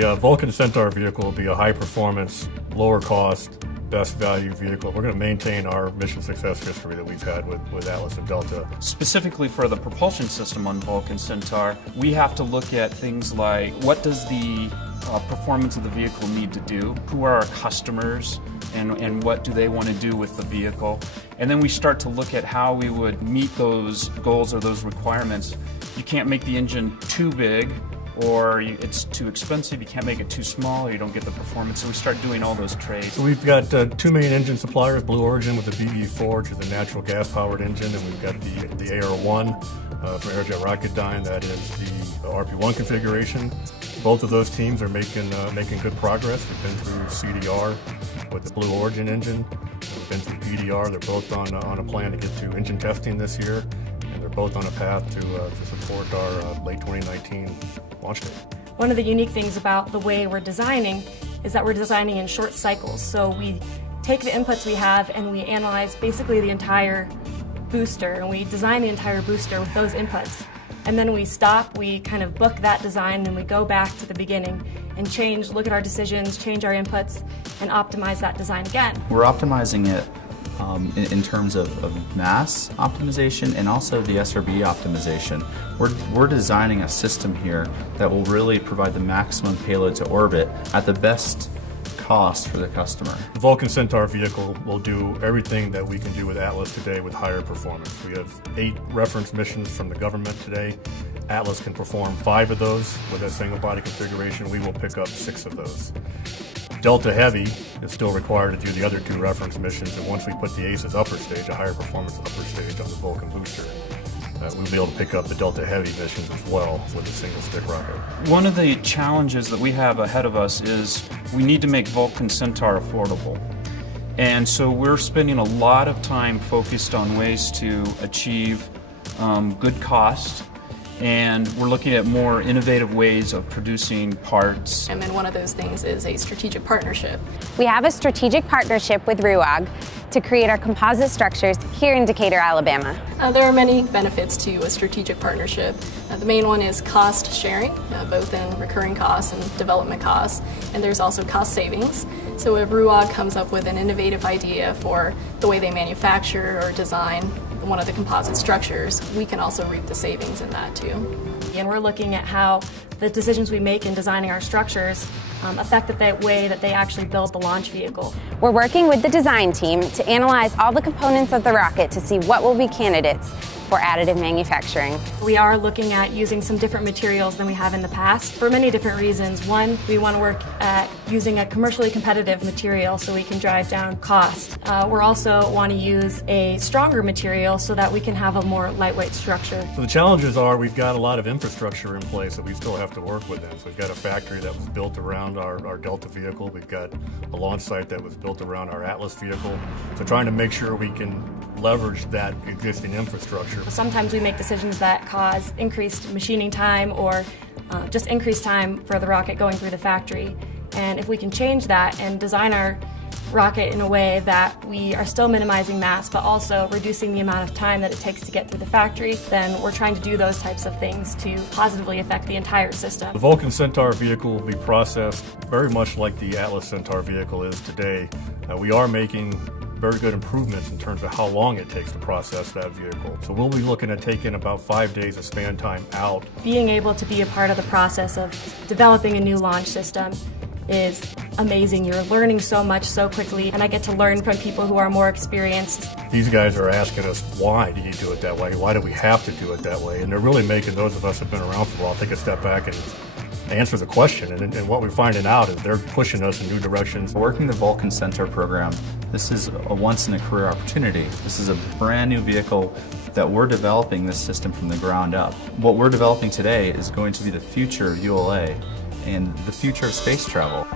The Vulcan Centaur vehicle will be a high-performance, lower-cost, best-value vehicle. We're going to maintain our mission success history that we've had with Atlas and Delta. Specifically for the propulsion system on Vulcan Centaur, we have to look at things like what does the performance of the vehicle need to do, who are our customers, and what do they want to do with the vehicle. And then we start to look at how we would meet those goals or those requirements. You can't make the engine too big, or it's too expensive, you can't make it too small, or you don't get the performance. So we start doing all those trades. So we've got two main engine suppliers, Blue Origin with the BE4, which is a natural gas-powered engine, and we've got the AR1 from Aerojet Rocketdyne, that is the RP1 configuration. Both of those teams are making good progress. We've been through CDR with the Blue Origin engine. We've been through PDR. They're both on a plan to get to engine testing this year, and they're both on a path to support our late 2019 launch date. One of the unique things about the way we're designing is that we're designing in short cycles. So we take the inputs we have and we analyze basically the entire booster, and we design the entire booster with those inputs. And then we stop, we kind of book that design, then we go back to the beginning and look at our decisions, change our inputs, and optimize that design again. We're optimizing it in terms of mass optimization and also the SRB optimization. We're designing a system here that will really provide the maximum payload to orbit at the best cost for the customer. The Vulcan Centaur vehicle will do everything that we can do with Atlas today with higher performance. We have 8 reference missions from the government today. Atlas can perform 5 of those with a single body configuration. We will pick up 6 of those. Delta Heavy is still required to do the other 2 reference missions, and once we put the ACES upper stage, a higher performance upper stage on the Vulcan booster, we'll be able to pick up the Delta Heavy missions as well with a single stick rocket. One of the challenges that we have ahead of us is we need to make Vulcan Centaur affordable. And so we're spending a lot of time focused on ways to achieve good cost, and we're looking at more innovative ways of producing parts. And then one of those things is a strategic partnership. We have a strategic partnership with RUAG to create our composite structures here in Decatur, Alabama. There are many benefits to a strategic partnership. The main one is cost sharing, both in recurring costs and development costs, and there's also cost savings. So if RUAG comes up with an innovative idea for the way they manufacture or design one of the composite structures, we can also reap the savings in that too. And we're looking at how the decisions we make in designing our structures affect the way that they actually build the launch vehicle. We're working with the design team to analyze all the components of the rocket to see what will be candidates for additive manufacturing. We are looking at using some different materials than we have in the past for many different reasons. One, we want to work at using a commercially competitive material so we can drive down cost. We're also want to use a stronger material so that we can have a more lightweight structure. So the challenges are we've got a lot of infrastructure in place that we still have to work within. So we've got a factory that was built around our Delta vehicle. We've got a launch site that was built around our Atlas vehicle. So trying to make sure we can leverage that existing infrastructure. Sometimes we make decisions that cause increased machining time or just increased time for the rocket going through the factory. And if we can change that and design our rocket in a way that we are still minimizing mass but also reducing the amount of time that it takes to get through the factory, then we're trying to do those types of things to positively affect the entire system. The Vulcan Centaur vehicle will be processed very much like the Atlas Centaur vehicle is today. We are making very good improvements in terms of how long it takes to process that vehicle. So we'll be looking at taking about 5 days of span time out. Being able to be a part of the process of developing a new launch system is amazing. You're learning so much so quickly, and I get to learn from people who are more experienced. These guys are asking us, why do you do it that way? Why do we have to do it that way? And they're really making those of us who have been around for a while take a step back and answer the question. And what we're finding out is they're pushing us in new directions. Working the Vulcan Centaur program, this is a once-in-a-career opportunity. This is a brand new vehicle that we're developing this system from the ground up. What we're developing today is going to be the future of ULA and the future of space travel.